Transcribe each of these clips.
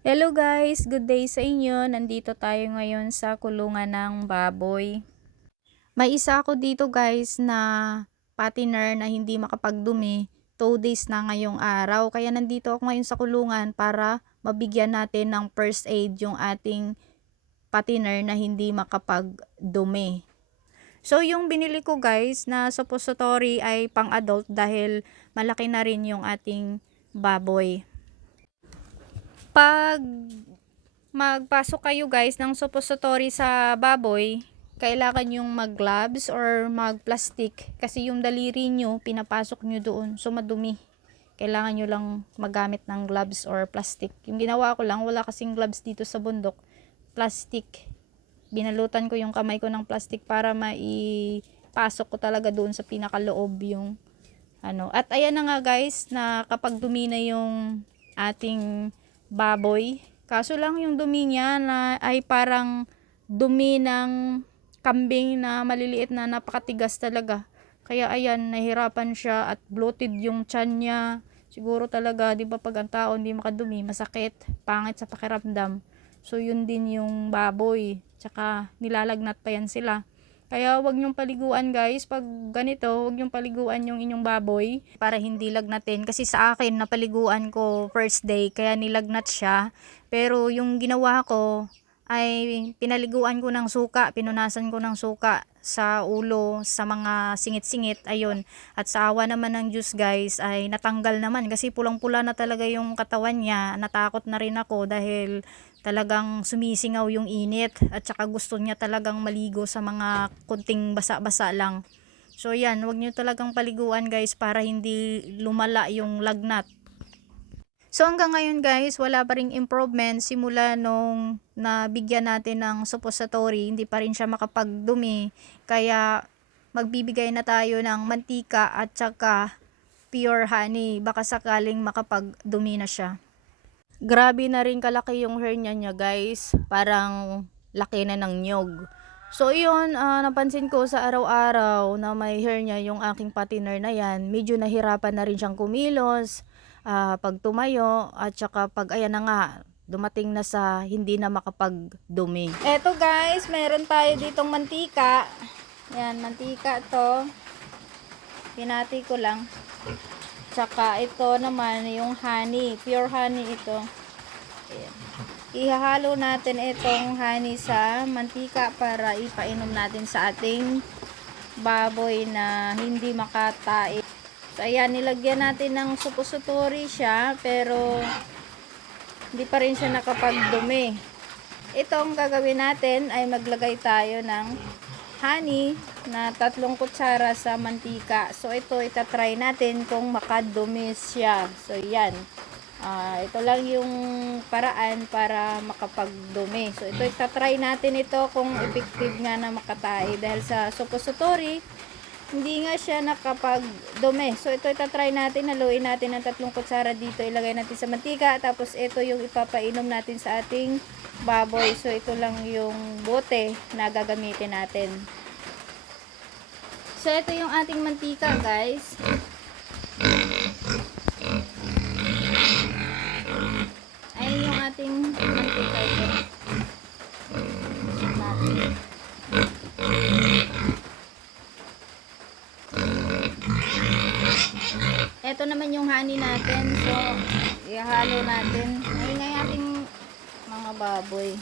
Hello guys, good day sa inyo. Nandito tayo ngayon sa kulungan ng baboy. May isa ako dito guys na patiner na hindi makapagdumi. 2 days na ngayong araw. Kaya nandito ako ngayon sa kulungan para mabigyan natin ng first aid yung ating patiner na hindi makapagdumi. So yung binili ko guys na suppository ay pang adult dahil malaki na rin yung ating baboy. Pag magpasok kayo guys ng suppository sa baboy, kailangan yung mag-gloves or mag-plastic kasi yung daliri nyo, pinapasok nyo doon, so madumi. Kailangan nyo lang magamit ng gloves or plastic. Yung ginawa ko lang, wala kasing gloves dito sa bundok, plastic. Binalutan ko yung kamay ko ng plastic para maipasok ko talaga doon sa pinakaloob yung ano. At ayan na nga guys, na kapag dumi na yung ating baboy, kaso lang yung dumi niya na ay parang dumi ng kambing na maliliit na napakatigas talaga. Kaya ayan, nahirapan siya at bloated yung tiyan niya. Siguro talaga, di ba pag ang tao hindi makadumi, masakit, pangit sa pakiramdam. So yun din yung baboy. Tsaka nilalagnat pa yan sila. Kaya wag nyong paliguan guys, pag ganito, wag nyong paliguan yung inyong baboy para hindi lagnatin. Kasi sa akin, napaliguan ko first day, kaya nilagnat siya. Pero yung ginawa ko, ay pinaliguan ko ng suka, pinunasan ko ng suka sa ulo, sa mga singit-singit, ayun. At sa awa naman ng Diyos guys, ay natanggal naman kasi pulang-pula na talaga yung katawan niya. Natakot na rin ako dahil talagang sumisingaw yung init at saka gusto niya talagang maligo sa mga kunting basa-basa lang. So yan, wag niyo talagang paliguan guys para hindi lumala yung lagnat. So hanggang ngayon guys, wala pa ring improvement simula nung nabigyan natin ng suppository, hindi pa rin siya makapagdumi. Kaya magbibigay na tayo ng mantika at saka pure honey, baka sakaling makapagdumi na siya. Grabe na rin kalaki yung hernia niya guys, parang laki na ng nyog. So yun, napansin ko sa araw-araw na may hernia yung aking patiner na yan, medyo nahirapan na rin siyang kumilos, pag tumayo, at saka pag ayan na nga, dumating na sa hindi na makapagdumi. Eto guys, meron tayo ditong mantika. Yan, mantika to. Hinati ko lang. Tsaka ito naman yung honey, pure honey ito. Ayan. Ihahalo natin itong honey sa mantika para ipainom natin sa ating baboy na hindi makatai. So ayan, nilagyan natin ng suppository siya pero hindi pa rin siya nakapagdumi. Itong gagawin natin ay maglagay tayo ng honey na 3 kutsara sa mantika. So ito itatry natin kung makadumi siya. So yan. Ito lang yung paraan para makapagdumi. So ito itatry natin ito kung effective nga na makatay. Dahil sa suppository, hindi nga siya nakapagdumi. So ito itatry natin. Haluin natin ng 3 kutsara dito. Ilagay natin sa mantika. Tapos ito yung ipapainom natin sa ating baboy. So ito lang yung bote na gagamitin natin. So ito yung ating mantika guys. Ayun yung ating mantika ito. Ito naman yung honey natin. So ihalo natin. Ayun nga yung ating mga baboy.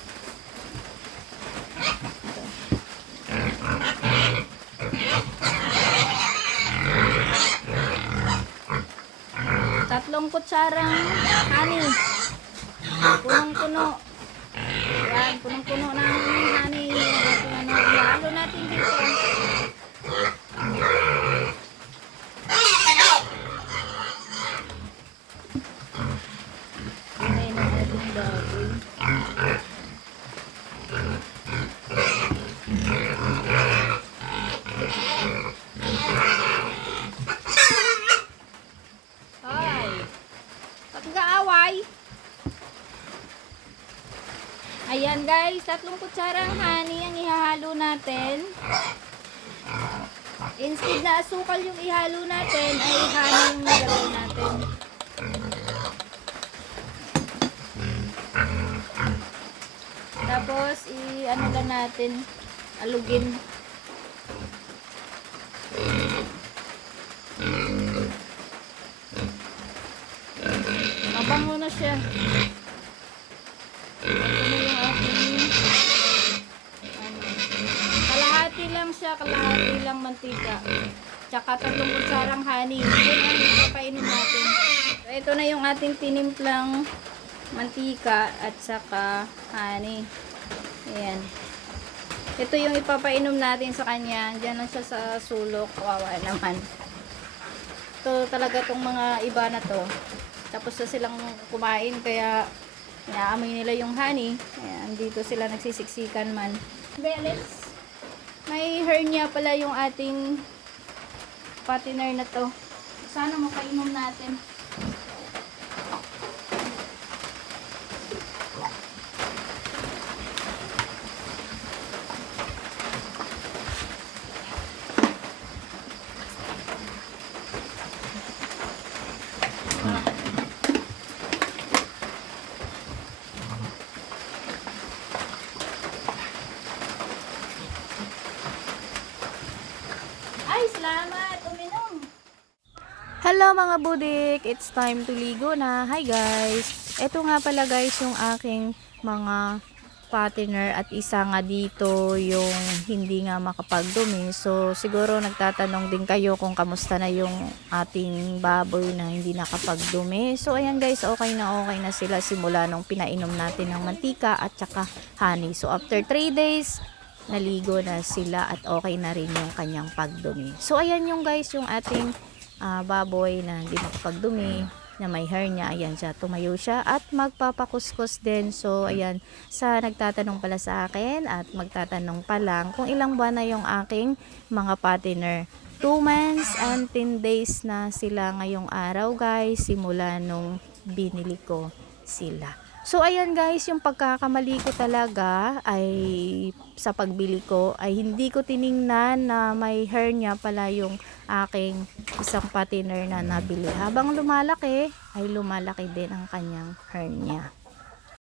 Ito. 3 kutsarang honey. Punong-puno. Yan, punong-puno ng honey. Ihalo natin dito. Ayan ang ating baboy. Ayan guys, 3 kutsarang honey ang ihahalo natin. Instead na asukal yung ihalo natin, ay honey yung nilagay natin. Tapos, ano lang natin, alugin. Mabango na siya. Ito na yung aking, kalahati lang siya, kalahati lang mantika. Tsaka 3 kutsarang honey. Yun ang ipapainom natin. So, ito na yung ating tinimplang mantika at saka honey. Ayan. Ito yung ipapainom natin sa kanya. Diyan lang siya sa sulok. Wawa naman. Ito talaga tong mga iba na to. Tapos na silang kumain kaya inaamoy nila yung honey. Ayan, dito sila nagsisiksikan man. Beles, may hernia pala yung ating partner na to. Sana makainom natin. Ay, salamat! Uminom! Hello mga budik! It's time to ligo na. Hi guys! Ito nga pala guys yung aking mga partner at isa nga dito yung hindi nga makapagdumi. So siguro nagtatanong din kayo kung kamusta na yung ating baboy na hindi nakapagdumi. So ayan guys, okay na sila simula nung pinainom natin ng mantika at saka honey. So after 3 days, naligo na sila at okay na rin yung kanyang pagdumi. So ayan yung guys yung ating baboy na hindi makapagdumi, na may hernia. Ayan siya, tumayo siya at magpapakuskus din. So ayan, sa nagtatanong pala sa akin at magtatanong pa lang kung ilang buwan na yung aking mga partner. 2 months and 10 days na sila ngayong araw guys, simula nung binili ko sila. So ayan guys, yung pagkakamali ko talaga ay sa pagbili ko ay hindi ko tiningnan na may hernia pala yung aking isang partner na nabili. Habang lumalaki ay lumalaki din ang kanyang hernia.